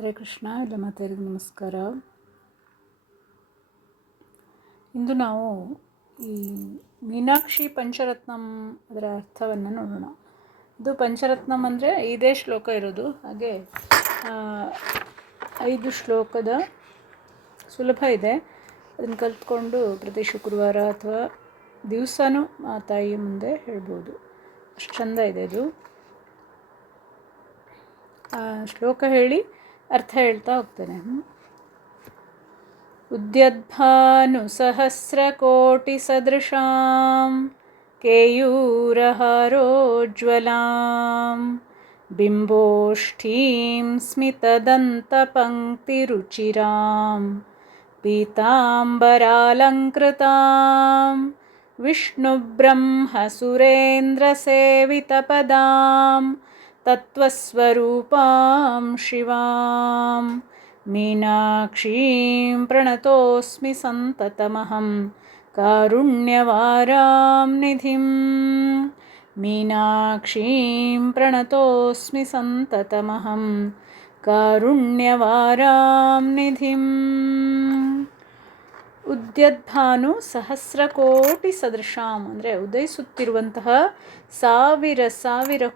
ಹರೇ ಕೃಷ್ಣ. ಎಲ್ಲ ಮಾತೆಯರಿಗೂ ನಮಸ್ಕಾರ. ಇಂದು ನಾವು ಈ ಮೀನಾಕ್ಷಿ ಪಂಚರತ್ನಂ ಅದರ ಅರ್ಥವನ್ನು ನೋಡೋಣ. ಇದು ಪಂಚರತ್ನಂ ಅಂದರೆ 5 ಶ್ಲೋಕ ಇರೋದು. ಹಾಗೆ 5 ಶ್ಲೋಕದ ಸುಲಭ ಇದೆ. ಅದನ್ನು ಕಲ್ತ್ಕೊಂಡು ಪ್ರತಿ ಶುಕ್ರವಾರ ಅಥವಾ ದಿವಸನೂ ಆ ತಾಯಿಯ ಮುಂದೆ ಹೇಳ್ಬೋದು. ಅಷ್ಟು ಚಂದ ಇದೆ ಅದು. ಶ್ಲೋಕ ಹೇಳಿ ಅರ್ಥ ಹೇಳ್ತಾ ಹೋಗ್ತೇನೆ. ಉದ್ಯದ್ಭಾನುಸಹಸ್ರಕೋಟಿಸದೃಶಾಂ ಕೇಯೂರಹಾರೋಜ್ವಲಾಂ ಬಿಂಬೋಷ್ಠೀಂ ಸ್ಮಿತದಂತಪಂಕ್ತಿರುಚಿರಾಂ ಪೀತಾಂಬರಾಲಂಕೃತಾಂ ವಿಷ್ಣುಬ್ರಹ್ಮಸುರೇಂದ್ರಸೇವಿತಪದಾಂ ತತ್ವಸ್ವರೂಪಾಂ ಶಿವಾಂ ಮೀನಾಕ್ಷೀಂ ಪ್ರಣತೋಸ್ಮಿ ಸಂತತಮಹಂ ಕಾರುಣ್ಯವಾರಾಂ ನಿಧಿಂ. ಮೀನಾಕ್ಷೀಂ ಪ್ರಣತೋಸ್ಮಿ ಸಂತತಮಹಂ ಕಾರುಣ್ಯವಾರಾಂ ನಿಧಿಂ. ಉದ್ಯದ್ಭಾನು ಸಹಸ್ರಕೋಟಿ ಸದೃಶಾಂ ಅಂದರೆ ಉದಯಿಸುತ್ತಿರುವಂತಹ ಸಾವಿರ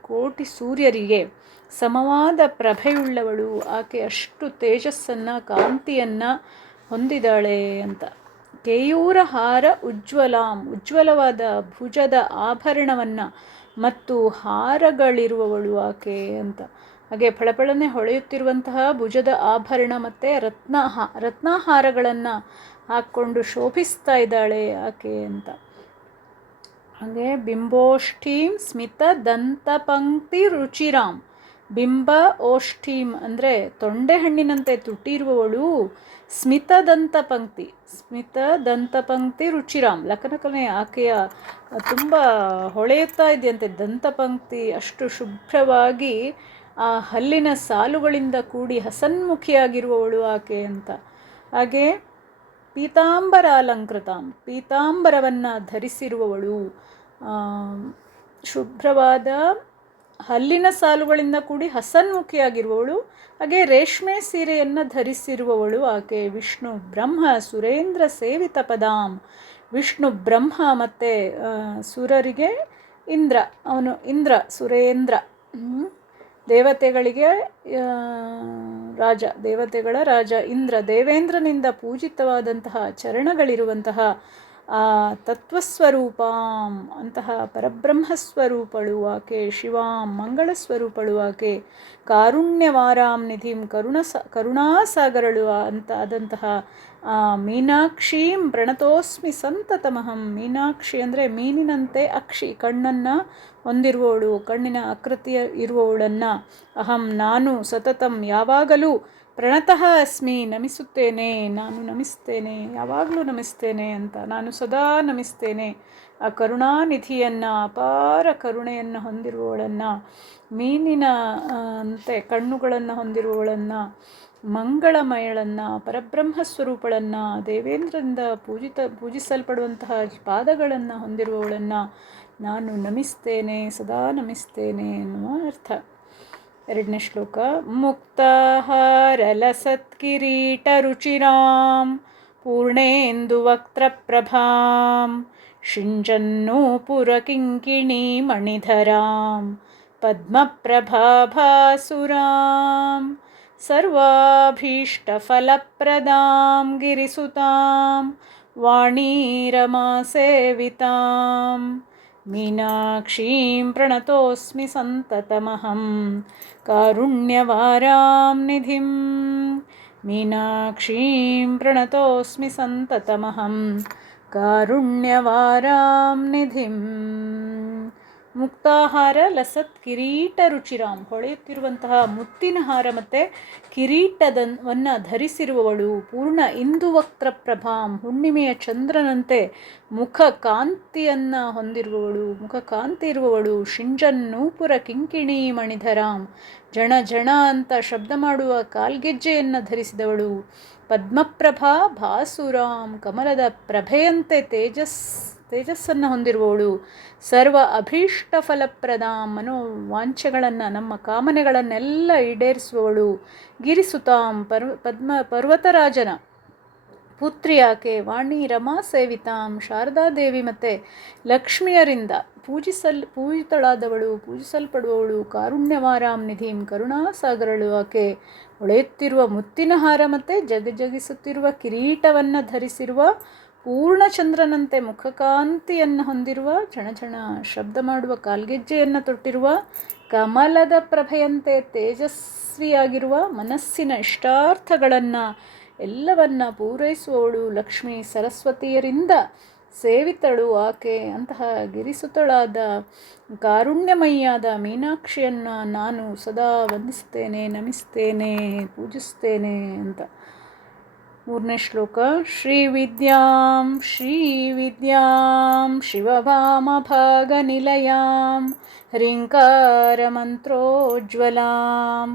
ಕೋಟಿ ಸೂರ್ಯರಿಗೆ ಸಮವಾದ ಪ್ರಭೆಯುಳ್ಳವಳು ಆಕೆ. ಅಷ್ಟು ತೇಜಸ್ಸನ್ನು ಕಾಂತಿಯನ್ನು ಹೊಂದಿದಾಳೆ ಅಂತ. ಕೇಯೂರ ಹಾರ ಉಜ್ವಲಾಂ ಉಜ್ವಲವಾದ ಭುಜದ ಆಭರಣವನ್ನು ಮತ್ತು ಹಾರಗಳಿರುವವಳು ಆಕೆ ಅಂತ. ಹಾಗೆ ಫಳಫಳನೆ ಹೊಳೆಯುತ್ತಿರುವಂತಹ ಭುಜದ ಆಭರಣ ಮತ್ತು ರತ್ನಹಾರಗಳನ್ನು ಹಾಕ್ಕೊಂಡು ಶೋಭಿಸ್ತಾ ಇದ್ದಾಳೆ ಆಕೆ ಅಂತ. ಹಾಗೆ ಬಿಂಬೋಷ್ಠೀಂ ಸ್ಮಿತ ದಂತಪಂಕ್ತಿ ರುಚಿರಾಂ. ಬಿಂಬ ಓಷ್ಠೀಂ ಅಂದರೆ ತೊಂಡೆಹಣ್ಣಿನಂತೆ ತುಟ್ಟಿರುವವಳು. ಸ್ಮಿತ ದಂತಪಂಕ್ತಿ ರುಚಿರಾಂ ಲಕನಕನೆ ಆಕೆಯ ತುಂಬ ಹೊಳೆಯುತ್ತಾ ಇದೆಯಂತೆ ದಂತಪಂಕ್ತಿ. ಅಷ್ಟು ಶುಭ್ರವಾಗಿ ಆ ಹಲ್ಲಿನ ಸಾಲುಗಳಿಂದ ಕೂಡಿ ಹಸನ್ಮುಖಿಯಾಗಿರುವವಳು ಆಕೆ ಅಂತ. ಹಾಗೆ ಪೀತಾಂಬರಾಲಂಕೃತಾಂ ಪೀತಾಂಬರವನ್ನು ಧರಿಸಿರುವವಳು. ಶುಭ್ರವಾದ ಹಲ್ಲಿನ ಸಾಲುಗಳಿಂದ ಕೂಡಿ ಹಸನ್ಮುಖಿಯಾಗಿರುವವಳು. ಹಾಗೆ ರೇಷ್ಮೆ ಸೀರೆಯನ್ನು ಧರಿಸಿರುವವಳು ಆಕೆ. ವಿಷ್ಣು ಬ್ರಹ್ಮ ಸುರೇಂದ್ರ ಸೇವಿತ ಪದಾಂ. ವಿಷ್ಣು ಬ್ರಹ್ಮ ಮತ್ತು ಸುರರಿಗೆ ಇಂದ್ರ, ಅವನು ಇಂದ್ರ ಸುರೇಂದ್ರ, ದೇವತೆಗಳಿಗೆ ರಾಜ, ದೇವತೆಗಳ ರಾಜ ಇಂದ್ರ. ದೇವೇಂದ್ರನಿಂದ ಪೂಜಿತವಾದಂತಹ ಚರಣಗಳಿರುವಂತಹ ಆ ತತ್ವಸ್ವರೂಪಾಂ ಅಂತಹ ಪರಬ್ರಹ್ಮಸ್ವರೂಪಳು ಆಕೆ. ಶಿವಾಂ ಮಂಗಳ ಸ್ವರೂಪಳು ಆಕೆ. ಕಾರುಣ್ಯವಾರಾಂ ನಿಧಿಂ ಕರುಣಾಸಾಗರಳು ಅಂತ ಆದಂತಹ ಮೀನಾಕ್ಷೀಂ ಪ್ರಣತೋಸ್ಮಿ ಸಂತತಮಹಂ. ಮೀನಾಕ್ಷಿ ಅಂದರೆ ಮೀನಿನಂತೆ ಅಕ್ಷಿ, ಕಣ್ಣನ್ನು ಹೊಂದಿರುವವಳು, ಕಣ್ಣಿನ ಆಕೃತಿಯ ಇರುವವಳನ್ನು. ಅಹಂ ನಾನು ಸತತಂ ಯಾವಾಗಲೂ ಪ್ರಣತಃ ಅಸ್ಮಿ ನಮಿಸುತ್ತೇನೆ, ನಾನು ನಮಿಸ್ತೇನೆ, ಯಾವಾಗಲೂ ನಮಿಸ್ತೇನೆ ಅಂತ. ನಾನು ಸದಾ ನಮಿಸ್ತೇನೆ ಆ ಕರುಣಾನಿಧಿಯನ್ನು, ಅಪಾರ ಕರುಣೆಯನ್ನು ಹೊಂದಿರುವವಳನ್ನು, ಮೀನಿನ ಅಂತೆ ಕಣ್ಣುಗಳನ್ನು ಹೊಂದಿರುವವಳನ್ನು, ಮಂಗಳಮಯಳನ್ನು, ಪರಬ್ರಹ್ಮ ಸ್ವರೂಪಳನ್ನು, ದೇವೇಂದ್ರದಿಂದ ಪೂಜಿಸಲ್ಪಡುವಂತಹ ಪಾದಗಳನ್ನು ಹೊಂದಿರುವವಳನ್ನು ನಾನು ನಮಿಸ್ತೇನೆ, ಸದಾ ನಮಿಸ್ತೇನೆ ಎನ್ನುವ ಅರ್ಥ. 2ನೇ ಶ್ಲೋಕ. ಮುಕ್ತಾಹಾರಲಸತ್ಕಿರೀಟರುಚಿರಾಂ ಪೂರ್ಣೇಂದುವಕ್ತ್ರಪ್ರಭಾಂ ಶಿಂಜನ್ನೂಪುರಕಿಂಕಿಣೀಮಣಿಧರಾಂ ಪದ್ಮಪ್ರಭಾಭಾಸುರಾಂ ಸರ್ವಾಭೀಷ್ಟಫಲಪ್ರದಾಂ ಗಿರಿಸುತಾಂ ವಾಣೀರಮಾಸೇವಿತಾಂ. ಮೀನಾಕ್ಷೀಂ ಪ್ರಣತೋಸ್ಮಿ ಸಂತತಮಹಂ ಕಾರುಣ್ಯವಾರಾಂ ನಿಧಿಂ. ಮೀನಾಕ್ಷೀಂ ಪ್ರಣತೋಸ್ಮಿ ಸಂತತಮಹಂ ಕಾರುಣ್ಯವಾರಾಂ ನಿಧಿಂ. ಮುಕ್ತಾಹಾರ ಲಸತ್ ಕಿರೀಟ ರುಚಿರಾಂ ಹೊಳೆಯುತ್ತಿರುವಂತಹ ಮುತ್ತಿನ ಹಾರ ಮತ್ತು ಕಿರೀಟವನ್ನು ಧರಿಸಿರುವವಳು. ಪೂರ್ಣ ಇಂದುವಕ್ತ್ರ ಪ್ರಭಾಂ ಹುಣ್ಣಿಮೆಯ ಚಂದ್ರನಂತೆ ಮುಖ ಕಾಂತಿಯನ್ನು ಹೊಂದಿರುವವಳು, ಮುಖ ಕಾಂತಿ ಇರುವವಳು. ಶಿಂಜನ್ನೂಪುರ ಕಿಂಕಿಣಿ ಮಣಿಧರಾಂ ಜಣ ಜಣ ಅಂತ ಶಬ್ದ ಮಾಡುವ ಕಾಲ್ಗೆಜ್ಜೆಯನ್ನು ಧರಿಸಿದವಳು. ಪದ್ಮಪ್ರಭಾ ಭಾಸುರಾಂ ಕಮಲದ ಪ್ರಭೆಯಂತೆ ತೇಜಸ್ಸನ್ನು ಹೊಂದಿರುವವಳು, ಸರ್ವ ಅಭೀಷ್ಟ ಫಲಪ್ರದಾಂ, ಮನೋವಾಂಛೆಗಳನ್ನು ನಮ್ಮ ಕಾಮನೆಗಳನ್ನೆಲ್ಲ ಈಡೇರಿಸುವವಳು, ಗಿರಿಸುತಾಂ ಪರ್ವತರಾಜನ ಪುತ್ರಿ ಆಕೆ, ವಾಣಿ ರಮಾ ಸೇವಿತಾಂ, ಶಾರದಾದೇವಿ ಮತ್ತು ಲಕ್ಷ್ಮಿಯರಿಂದ ಪೂಜಿತಳಾದವಳು, ಪೂಜಿಸಲ್ಪಡುವವಳು, ಕಾರುಣ್ಯವಾರಾಂ ನಿಧಿಂ, ಕರುಣಾಸಾಗರಳು ಆಕೆ, ಹೊಳೆಯುತ್ತಿರುವ ಮುತ್ತಿನ ಹಾರ ಮತ್ತು ಜಗಜಗಿಸುತ್ತಿರುವ ಕಿರೀಟವನ್ನು ಧರಿಸಿರುವ, ಪೂರ್ಣಚಂದ್ರನಂತೆ ಮುಖಕಾಂತಿಯನ್ನು ಹೊಂದಿರುವ, ಝಣಝಣ ಶಬ್ದ ಮಾಡುವ ಕಾಲ್ಗೆಜ್ಜೆಯನ್ನು ತೊಟ್ಟಿರುವ, ಕಮಲದ ಪ್ರಭೆಯಂತೆ ತೇಜಸ್ವಿಯಾಗಿರುವ, ಮನಸ್ಸಿನ ಇಷ್ಟಾರ್ಥಗಳನ್ನು ಎಲ್ಲವನ್ನ ಪೂರೈಸುವವಳು, ಲಕ್ಷ್ಮೀ ಸರಸ್ವತಿಯರಿಂದ ಸೇವಿತಳು ಆಕೆ. ಅಂತಹ ಗಿರಿಸುತಳಾದ ಕಾರುಣ್ಯಮಯಿಯಾದ ಮೀನಾಕ್ಷಿಯನ್ನು ನಾನು ಸದಾ ವಂದಿಸ್ತೇನೆ, ನಮಿಸ್ತೇನೆ, ಪೂಜಿಸ್ತೇನೆ ಅಂತ. 3ನೇ ಶ್ಲೋಕ. ಶ್ರೀವಿದ್ಯಾಂ ಶಿವವಾಮಭಾಗನಿಲಯಾಂ ಹ್ರೀಂಕಾರಮಂತ್ರೋಜ್ವಲಾಂ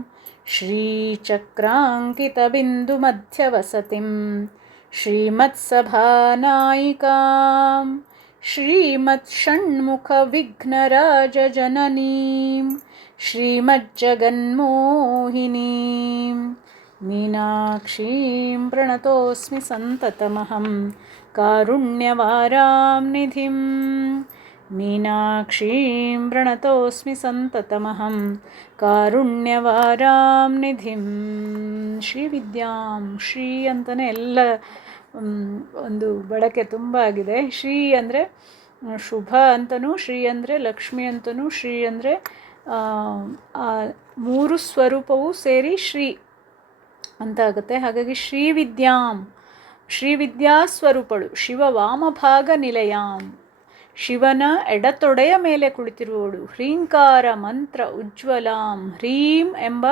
ಶ್ರೀಚಕ್ರಾಂಕಿತಬಿಂದುಮಧ್ಯವಸತಿಂ ಶ್ರೀಮತ್ಸಭಾನಾಯಿಕಾಂ ಶ್ರೀಮತ್ಷಣ್ಮುಖವಿಘ್ನರಾಜಜನನೀಂ ಶ್ರೀಮಜ್ಜಗನ್ಮೋಹಿನೀಂ ಮೀನಾಕ್ಷೀಂ ಪ್ರಣತೋಸ್ಮಿ ಸಂತತಮಹಂ ಕಾರುಣ್ಯವಾರಾಂ ನಿಧಿಂ. ಮೀನಾಕ್ಷೀಂ ಪ್ರಣತೋಸ್ಮಿ ಸಂತತಮಹಂ ಕಾರುಣ್ಯವಾರಾಂ ನಿಧಿಂ. ಶ್ರೀವಿದ್ಯಾಂ, ಶ್ರೀ ಅಂತಲೇ ಎಲ್ಲ ಒಂದು ಬಳಕೆ ತುಂಬ ಆಗಿದೆ. ಶ್ರೀ ಅಂದರೆ ಶುಭ ಅಂತನೂ, ಶ್ರೀ ಅಂದರೆ ಲಕ್ಷ್ಮಿ ಅಂತನೂ, ಶ್ರೀ ಅಂದರೆ ಮೂರು ಸ್ವರೂಪವೂ ಸೇರಿ ಶ್ರೀ ಅಂತ ಆಗುತ್ತೆ. ಹಾಗಾಗಿ ಶ್ರೀವಿದ್ಯಾಂ, ಶ್ರೀವಿದ್ಯಾ ಸ್ವರೂಪಳು, ಶಿವ ವಾಮಭಾಗ ನಿಲಯಾಂ, ಶಿವನ ಎಡತೊಡೆಯ ಮೇಲೆ ಕುಳಿತಿರುವವಳು, ಹ್ರೀಂಕಾರ ಮಂತ್ರ ಉಜ್ವಲಾಂ, ಹ್ರೀಂ ಎಂಬ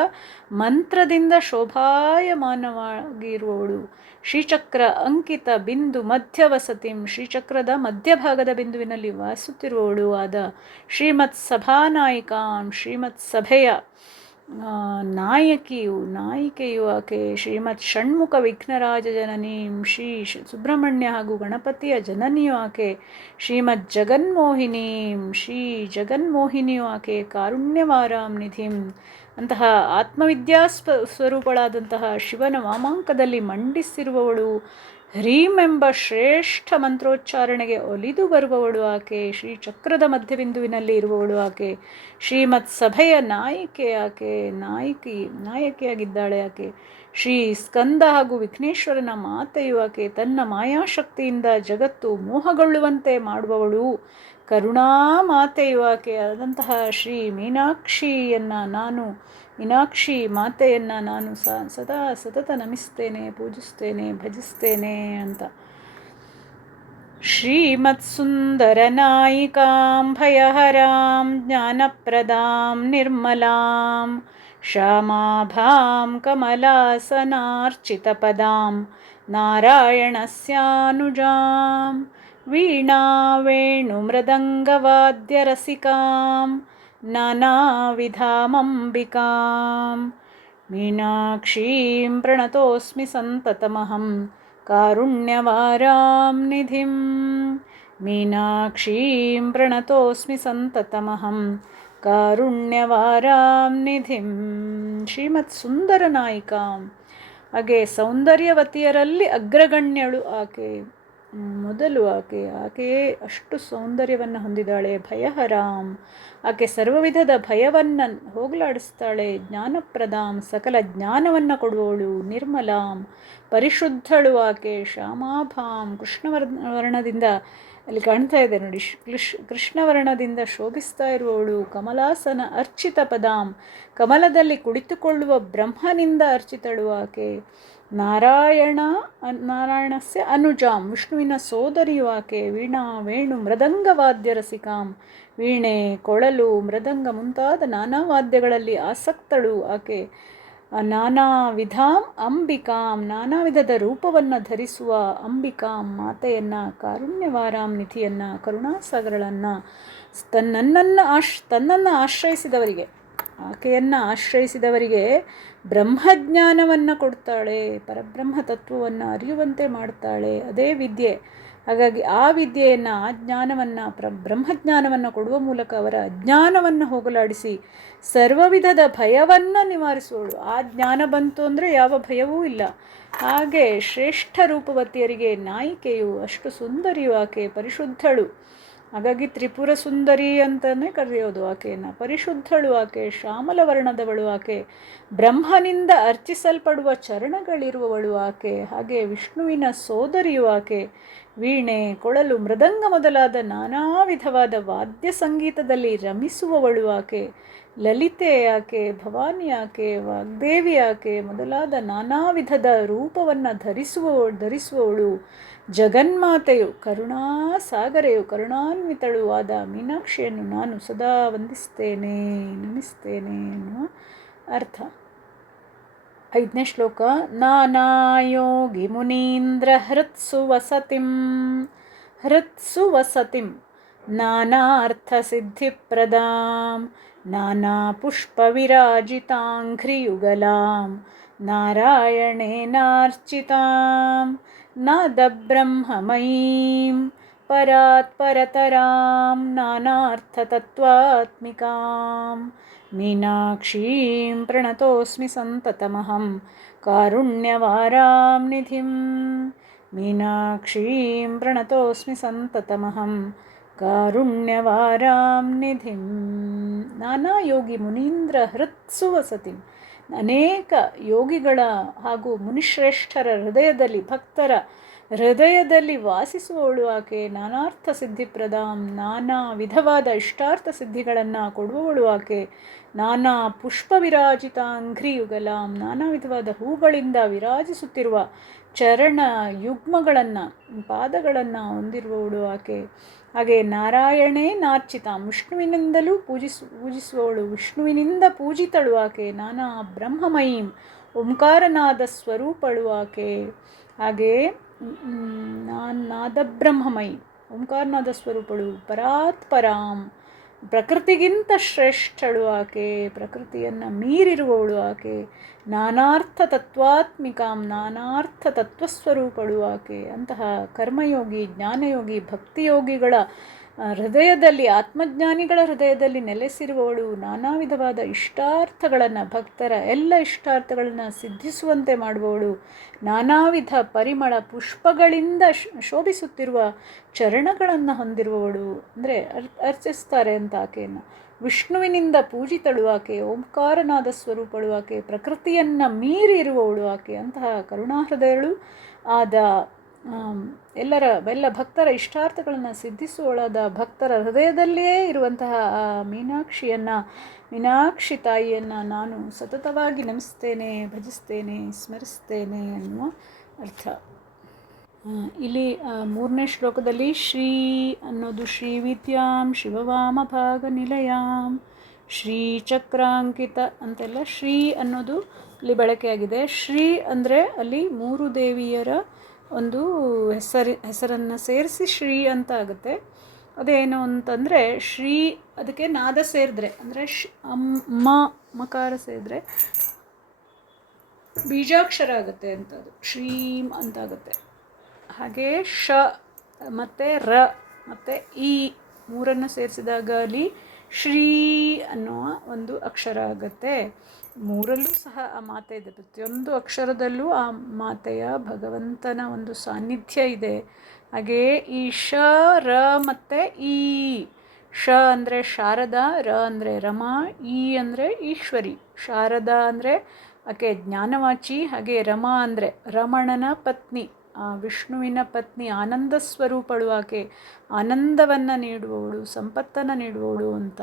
ಮಂತ್ರದಿಂದ ಶೋಭಾಯಮಾನವಾಗಿರುವವಳು, ಶ್ರೀಚಕ್ರ ಅಂಕಿತ ಬಿಂದು ಮಧ್ಯವಸತಿಂ, ಶ್ರೀಚಕ್ರದ ಮಧ್ಯಭಾಗದ ಬಿಂದುವಿನಲ್ಲಿ ವಾಸಿಸುತ್ತಿರುವವಳು ಆದ ಶ್ರೀಮತ್ ಸಭಾನಾಯಿಕಾಂ, ಶ್ರೀಮತ್ ಸಭೆಯ ನಾಯಿಕೆಯು ಆಕೆ, ಶ್ರೀಮತ್ ಷಣ್ಮುಖ ವಿಘ್ನರಾಜ ಜನನೀಂ, ಶ್ರೀ ಸುಬ್ರಹ್ಮಣ್ಯ ಹಾಗೂ ಗಣಪತಿಯ ಜನನಿಯು ಆಕೆ, ಶ್ರೀಮತ್ ಜಗನ್ಮೋಹಿನೀಂ, ಶ್ರೀ ಜಗನ್ಮೋಹಿನಿಯು ಆಕೆ, ಕಾರುಣ್ಯವಾರಾಂ ನಿಧಿಂ. ಅಂತಹ ಆತ್ಮವಿದ್ಯಾ ಸ್ವರೂಪಳಾದಂತಹ ಶಿವನ ವಾಮಾಂಕದಲ್ಲಿ ಮಂಡಿಸಿರುವವಳು, ಹ್ರೀಂ ಎಂಬ ಶ್ರೇಷ್ಠ ಮಂತ್ರೋಚ್ಚಾರಣೆಗೆ ಒಲಿದು ಬರುವವಳು ಆಕೆ, ಶ್ರೀ ಚಕ್ರದ ಮಧ್ಯಬಿಂದುವಿನಲ್ಲಿ ಇರುವವಳು ಆಕೆ, ಶ್ರೀಮತ್ ಸಭೆಯ ನಾಯಿಕೆ ಆಕೆ, ನಾಯಕಿಯಾಗಿದ್ದಾಳೆ ಆಕೆ, ಶ್ರೀ ಸ್ಕಂದ ಹಾಗೂ ವಿಘ್ನೇಶ್ವರನ ಮಾತೆಯು ಆಕೆ, ತನ್ನ ಮಾಯಾಶಕ್ತಿಯಿಂದ ಜಗತ್ತು ಮೋಹಗೊಳ್ಳುವಂತೆ ಮಾಡುವವಳು, ಕರುಣಾ ಮಾತೆಯು ಆಕೆ ಆದಂತಹ ಶ್ರೀ ಮೀನಾಕ್ಷಿ ಮಾತೆಯನ್ನು ನಾನು ಸತತ ನಮಿಸ್ತೇನೆ, ಪೂಜಿಸ್ತೇನೆ, ಭಜಿಸ್ತೇನೆ ಅಂತ. ಶ್ರೀಮತ್ಸುಂದರನಾಯಿಕಾಂ ಭಯಹರಾಂ ಜ್ಞಾನಪ್ರದಾಂ ನಿರ್ಮಲಾಂ ಶ್ಯಾಮಾಭಾಂ ಕಮಲಾಸನಾರ್ಚಿತಪದಾಂ ನಾರಾಯಣಸ್ಯಾನುಜಾಂ ವೀಣಾ ವೇಣುಮೃದಂಗವಾದ್ಯರಸಿಕಾಂ ನಾನಾವಿಧಾಮಂಬಿಕಾಂ ಮೀನಾಕ್ಷೀಂ ಪ್ರಣತೋಸ್ಮಿ ಸಂತತಮಹಂ ಕಾರುಣ್ಯವಾರಾಂ ನಿಧಿಂ. ಮೀನಾಕ್ಷೀಂ ಪ್ರಣತೋಸ್ಮಿ ಸಂತತಮಹಂ ಕಾರುಣ್ಯವಾರಾಂ ನಿಧಿಂ. ಶ್ರೀಮತ್ ಸುಂದರ ನಾಯಿಕಾಂ, ಹಾಗೆ ಸೌಂದರ್ಯವತಿಯರಲ್ಲಿ ಅಗ್ರಗಣ್ಯಳು ಆಕೆ, ಮೊದಲು ಆಕೆಯೇ ಅಷ್ಟು ಸೌಂದರ್ಯವನ್ನು ಹೊಂದಿದ್ದಾಳೆ. ಭಯಹರಾಂ, ಆಕೆ ಸರ್ವವಿಧದ ಭಯವನ್ನು ಹೋಗಲಾಡಿಸ್ತಾಳೆ. ಜ್ಞಾನಪ್ರದಾಂ, ಸಕಲ ಜ್ಞಾನವನ್ನು ಕೊಡುವವಳು. ನಿರ್ಮಲಾಂ, ಪರಿಶುದ್ಧಳು ಆಕೆ. ಶ್ಯಾಮಾಭಾಂ, ಕೃಷ್ಣವರ್ಣದಿಂದ, ಅಲ್ಲಿ ಕಾಣ್ತಾ ಇದೆ ನೋಡಿ, ಕೃಷ್ಣವರ್ಣದಿಂದ ಶೋಭಿಸ್ತಾ ಇರುವವಳು. ಕಮಲಾಸನ ಅರ್ಚಿತ ಪದಾಂ, ಕಮಲದಲ್ಲಿ ಕುಳಿತುಕೊಳ್ಳುವ ಬ್ರಹ್ಮನಿಂದ ಅರ್ಚಿತಳು ಆಕೆ. ನಾರಾಯಣಸ್ಯ ಅನುಜಾಂ, ವಿಷ್ಣುವಿನ ಸೋದರಿಯು ಆಕೆ. ವೀಣಾ ವೇಣು ಮೃದಂಗವಾದ್ಯ ರಸಿಕಾಂ, ವೀಣೆ, ಕೊಳಲು, ಮೃದಂಗ ಮುಂತಾದ ನಾನಾ ವಾದ್ಯಗಳಲ್ಲಿ ಆಸಕ್ತಳು ಆಕೆ. ನಾನಾ ವಿಧಾಂ ಅಂಬಿಕಾಂ, ನಾನಾ ವಿಧದ ರೂಪವನ್ನು ಧರಿಸುವ ಅಂಬಿಕಾಂ ಮಾತೆಯನ್ನು, ಕಾರುಣ್ಯವಾರಾಂ ನಿಧಿಯನ್ನು, ಕರುಣಾಸಾಗರಳನ್ನು, ತನ್ನನ್ನು ಆಶ್ರಯಿಸಿದವರಿಗೆ ಆಕೆಯನ್ನು ಆಶ್ರಯಿಸಿದವರಿಗೆ ಬ್ರಹ್ಮಜ್ಞಾನವನ್ನು ಕೊಡ್ತಾಳೆ, ಪರಬ್ರಹ್ಮ ತತ್ವವನ್ನು ಅರಿಯುವಂತೆ ಮಾಡ್ತಾಳೆ. ಅದೇ ವಿದ್ಯೆ. ಹಾಗಾಗಿ ಆ ವಿದ್ಯೆಯನ್ನು, ಆ ಜ್ಞಾನವನ್ನು, ಬ್ರಹ್ಮಜ್ಞಾನವನ್ನು ಕೊಡುವ ಮೂಲಕ ಅವರ ಅಜ್ಞಾನವನ್ನು ಹೋಗಲಾಡಿಸಿ ಸರ್ವ ವಿಧದ ಭಯವನ್ನು ನಿವಾರಿಸುವಳು. ಆ ಜ್ಞಾನ ಬಂತು ಅಂದರೆ ಯಾವ ಭಯವೂ ಇಲ್ಲ. ಹಾಗೆ ಶ್ರೇಷ್ಠ ರೂಪವತಿಯರಿಗೆ ನಾಯಿಕೆಯು, ಅಷ್ಟು ಸುಂದರಿಯು ಆಕೆ, ಪರಿಶುದ್ಧಳು. ಹಾಗಾಗಿ ತ್ರಿಪುರ ಸುಂದರಿ ಅಂತಲೇ ಕರೆಯೋದು ಆಕೆಯನ್ನು. ಪರಿಶುದ್ಧಳು ಆಕೆ, ಶ್ಯಾಮಲ ವರ್ಣದವಳು ಆಕೆ, ಬ್ರಹ್ಮನಿಂದ ಅರ್ಚಿಸಲ್ಪಡುವ ಚರಣಗಳಿರುವವಳು ಆಕೆ. ಹಾಗೆ ವಿಷ್ಣುವಿನ ಸೋದರಿಯು ಆಕೆ. ವೀಣೆ, ಕೊಳಲು, ಮೃದಂಗ ಮೊದಲಾದ ನಾನಾ ವಿಧವಾದ ವಾದ್ಯ ಸಂಗೀತದಲ್ಲಿ ರಮಿಸುವವಳು ಆಕೆ. ಲಲಿತೆ ಆಕೆ, ಭವಾನಿ ಆಕೆ, ವಾಗ್ದೇವಿ ಆಕೆ ಮೊದಲಾದ ನಾನಾ ವಿಧದ ರೂಪವನ್ನು ಧರಿಸುವವಳು. ಜಗನ್ಮಾತೆಯು, ಕರುಣಾಸಾಗರೆಯು, ಕರುಣಾನ್ವಿತಳು ಆದ ಮೀನಾಕ್ಷಿಯನ್ನು ನಾನು ಸದಾ ವಂದಿಸ್ತೇನೆ, ನಮಿಸ್ತೇನೆ ಎನ್ನುವ ಅರ್ಥ. 5ನೇ ಶ್ಲೋಕ. ನಾನಾಯೋಗಿ ಮುನೀಂದ್ರ ಹೃತ್ಸು ವಸತಿಂ ನಾನಾರ್ಥಸಿದ್ಧಿಪ್ರದಾಂ ನಾನಾ ಪುಷ್ಪವಿರಾಜಿತಾಂಘ್ರಿಯುಗಲಾಂ ನಾರಾಯಣೇನಾರ್ಚಿತಾಂ ನಾದಬ್ರಹ್ಮಮಯೀಂ ಪರಾತ್ಪರತರಾಂ ನಾನಾರ್ಥತತ್ವಾತ್ಮಿಕಾಂ ಮೀನಾಕ್ಷೀಂ ಪ್ರಣತೋಸ್ಮಿ ಸಂತತಮಹಂ ಕಾರುಣ್ಯವಾರಾಂ ನಿಧಿಂ. ಮೀನಾಕ್ಷೀಂ ಪ್ರಣತೋಸ್ಮಿ ಸಂತತಮಹಂ ಕಾರುಣ್ಯವಾರಾಂ ನಿಧಿಂ. ನಾನಾ ಯೋಗಿ ಮುನೀಂದ್ರ ಹೃತ್ಸು ವಸತಿಂ. ಅನೇಕ ಯೋಗಿಗಳ ಹಾಗೂ ಮುನಿಶ್ರೇಷ್ಠರ ಹೃದಯದಲ್ಲಿ, ಭಕ್ತರ ಹೃದಯದಲ್ಲಿ ವಾಸಿಸುವವಳು ಆಕೆ. ನಾನಾರ್ಥ ಸಿದ್ಧಿಪ್ರದಾಂ, ನಾನಾ ವಿಧವಾದ ಇಷ್ಟಾರ್ಥ ಸಿದ್ಧಿಗಳನ್ನು ಕೊಡುವವಳು ಆಕೆ. ನಾನಾ ಪುಷ್ಪ ವಿರಾಜಿತಾಂಘ್ರಿಯುಗಲಾಂ, ನಾನಾ ವಿಧವಾದ ಹೂಗಳಿಂದ ವಿರಾಜಿಸುತ್ತಿರುವ ಚರಣ ಯುಗ್ಮಗಳನ್ನು, ಪಾದಗಳನ್ನು ಹೊಂದಿರುವವಳು ಆಕೆ. ಹಾಗೆ ನಾರಾಯಣೇ ನಾರ್ಚಿತಾಂ, ವಿಷ್ಣುವಿನಿಂದಲೂ ಪೂಜಿಸುವವಳು, ವಿಷ್ಣುವಿನಿಂದ ಪೂಜಿತಳು ಆಕೆ. ನಾನಾ ಬ್ರಹ್ಮಮಯೀಂ, ಓಂಕಾರನಾದ ಸ್ವರೂಪಳು ಆಕೆ. ಹಾಗೆ ನಾದಬ್ರಹ್ಮಮಯಿ, ಓಂಕಾರನಾದ ಸ್ವರೂಪಳು. ಪರಾತ್ಪರಾಂ, ಪ್ರಕೃತಿಗಿಂತ ಶ್ರೇಷ್ಠಳು ಆಕೆ, ಪ್ರಕೃತಿಯನ್ನು ಮೀರಿರುವವಳು ಆಕೆ. ನಾನಾರ್ಥ ತತ್ವಾತ್ಮಿಕಾಂ, ನಾನಾರ್ಥ ತತ್ವಸ್ವರೂಪಳು ಆಕೆ. ಅಂತಹ ಕರ್ಮಯೋಗಿ, ಜ್ಞಾನಯೋಗಿ, ಭಕ್ತಿಯೋಗಿಗಳ ಹೃದಯದಲ್ಲಿ, ಆತ್ಮಜ್ಞಾನಿಗಳ ಹೃದಯದಲ್ಲಿ ನೆಲೆಸಿರುವವಳು. ನಾನಾ ವಿಧವಾದ ಇಷ್ಟಾರ್ಥಗಳನ್ನು, ಭಕ್ತರ ಎಲ್ಲ ಇಷ್ಟಾರ್ಥಗಳನ್ನು ಸಿದ್ಧಿಸುವಂತೆ ಮಾಡುವವಳು. ನಾನಾ ವಿಧ ಪರಿಮಳ ಪುಷ್ಪಗಳಿಂದ ಶೋಭಿಸುತ್ತಿರುವ ಚರಣಗಳನ್ನು ಹೊಂದಿರುವವಳು. ಅಂದರೆ ಅರ್ಚಿಸ್ತಾರೆ ಅಂತ ಆಕೆಯನ್ನು. ವಿಷ್ಣುವಿನಿಂದ ಪೂಜಿತಳು ಆಕೆ, ಓಂಕಾರನಾದ ಸ್ವರೂಪಳು ಆಕೆ, ಪ್ರಕೃತಿಯನ್ನು ಮೀರಿ ಇರುವವಳು ಆಕೆ. ಅಂತಹ ಕರುಣಾಹೃದಯಳು ಆದ ಎಲ್ಲ ಭಕ್ತರ ಇಷ್ಟಾರ್ಥಗಳನ್ನು ಸಿದ್ಧಿಸುವಳಾದ ಭಕ್ತರ ಹೃದಯದಲ್ಲಿಯೇ ಇರುವಂತಹ ಆ ಮೀನಾಕ್ಷಿ ತಾಯಿಯನ್ನು ನಾನು ಸತತವಾಗಿ ನಮಿಸ್ತೇನೆ, ಭಜಿಸ್ತೇನೆ, ಸ್ಮರಿಸ್ತೇನೆ ಅನ್ನುವ ಅರ್ಥ. ಇಲ್ಲಿ 3ನೇ ಶ್ಲೋಕದಲ್ಲಿ ಶ್ರೀ ಅನ್ನೋದು ಶ್ರೀ ವಿದ್ಯಾಂ ಶಿವವಾಮಭಾಗ ನಿಲಯಾಂ ಶ್ರೀಚಕ್ರಾಂಕಿತ ಅಂತೆಲ್ಲ ಶ್ರೀ ಅನ್ನೋದು ಇಲ್ಲಿ ಬಳಕೆಯಾಗಿದೆ. ಶ್ರೀ ಅಂದರೆ ಅಲ್ಲಿ 3 ದೇವಿಯರ ಒಂದು ಹೆಸರನ್ನು ಸೇರಿಸಿ ಶ್ರೀ ಅಂತ ಆಗುತ್ತೆ. ಅದೇನು ಅಂತಂದರೆ ಶ್ರೀ, ಅದಕ್ಕೆ ನಾದ ಸೇರಿದ್ರೆ ಅಂದರೆ ಮಕಾರ ಸೇರಿದ್ರೆ ಬೀಜಾಕ್ಷರ ಆಗುತ್ತೆ ಅಂತದು, ಶ್ರೀಂ ಅಂತಾಗುತ್ತೆ. ಹಾಗೆ ಶ ಮತ್ತು ರ ಮತ್ತು ಈ 3 ಸೇರಿಸಿದಾಗ ಅಲ್ಲಿ ಶ್ರೀ ಅನ್ನುವ ಒಂದು ಅಕ್ಷರ ಆಗುತ್ತೆ. 3ರಲ್ಲೂ ಸಹ ಆ ಮಾತೆ ಇದೆ. ಪ್ರತಿಯೊಂದು ಅಕ್ಷರದಲ್ಲೂ ಆ ಮಾತೆಯ, ಭಗವಂತನ ಒಂದು ಸಾನ್ನಿಧ್ಯ ಇದೆ. ಹಾಗೆಯೇ ಈ ಶ, ರ ಮತ್ತು ಈ. ಶ ಅಂದರೆ ಶಾರದಾ, ರ ಅಂದರೆ ರಮಾ, ಈ ಅಂದರೆ ಈಶ್ವರಿ. ಶಾರದಾ ಅಂದರೆ ಆಕೆ ಜ್ಞಾನವಾಚಿ, ಹಾಗೆ ರಮಾ ಅಂದರೆ ರಮಣನ ಪತ್ನಿ, ವಿಷ್ಣುವಿನ ಪತ್ನಿ, ಆನಂದ ಸ್ವರೂಪಳು ಆಕೆ. ಆನಂದವನ್ನು ನೀಡುವವಳು, ಸಂಪತ್ತನ್ನು ನೀಡುವವಳು ಅಂತ.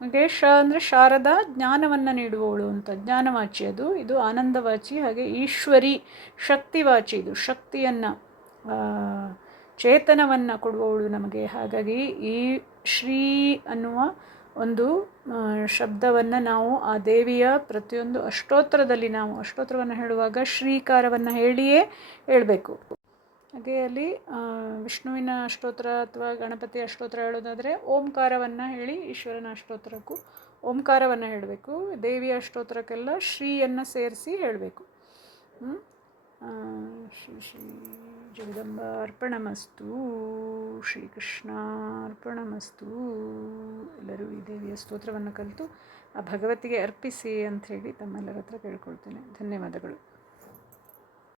ಹಾಗೆ ಶ ಅಂದರೆ ಶಾರದಾ, ಜ್ಞಾನವನ್ನು ನೀಡುವವಳು ಅಂತ, ಜ್ಞಾನವಾಚಿ ಅದು. ಇದು ಆನಂದವಾಚಿ. ಹಾಗೆ ಈಶ್ವರಿ ಶಕ್ತಿವಾಚಿ, ಇದು ಶಕ್ತಿಯನ್ನು, ಚೇತನವನ್ನು ಕೊಡುವವಳು ನಮಗೆ. ಹಾಗಾಗಿ ಈ ಶ್ರೀ ಅನ್ನುವ ಒಂದು ಶಬ್ದವನ್ನು ನಾವು ಆ ದೇವಿಯ ಪ್ರತಿಯೊಂದು ಅಷ್ಟೋತ್ತರದಲ್ಲಿ, ನಾವು ಅಷ್ಟೋತ್ತರವನ್ನು ಹೇಳುವಾಗ ಶ್ರೀಕಾರವನ್ನು ಹೇಳಿಯೇ ಹೇಳಬೇಕು. ಹಾಗೆ ಅಲ್ಲಿ ವಿಷ್ಣುವಿನ ಅಷ್ಟೋತ್ತರ ಅಥವಾ ಗಣಪತಿ ಅಷ್ಟೋತ್ತರ ಹೇಳೋದಾದರೆ ಓಂಕಾರವನ್ನು ಹೇಳಿ ಈಶ್ವರನ ಅಷ್ಟೋತ್ತರಕ್ಕೂ ಓಂಕಾರವನ್ನು ಹೇಳಬೇಕು. ದೇವಿಯ ಸ್ತೋತ್ರಕ್ಕೆಲ್ಲ ಶ್ರೀಯನ್ನು ಸೇರಿಸಿ ಹೇಳಬೇಕು. ಶ್ರೀ ಶ್ರೀ ಜಗದಂಬಾರ್ಪಣಮಸ್ತು, ಶ್ರೀಕೃಷ್ಣಾರ್ಪಣಮಸ್ತು. ಎಲ್ಲರೂ ಈ ದೇವಿಯ ಸ್ತೋತ್ರವನ್ನು ಕಲಿತು ಆ ಭಗವತಿಗೆ ಅರ್ಪಿಸಿ ಅಂಥೇಳಿ ತಮ್ಮೆಲ್ಲರ ಹತ್ರ ಕೇಳ್ಕೊಳ್ತೇನೆ. ಧನ್ಯವಾದಗಳು.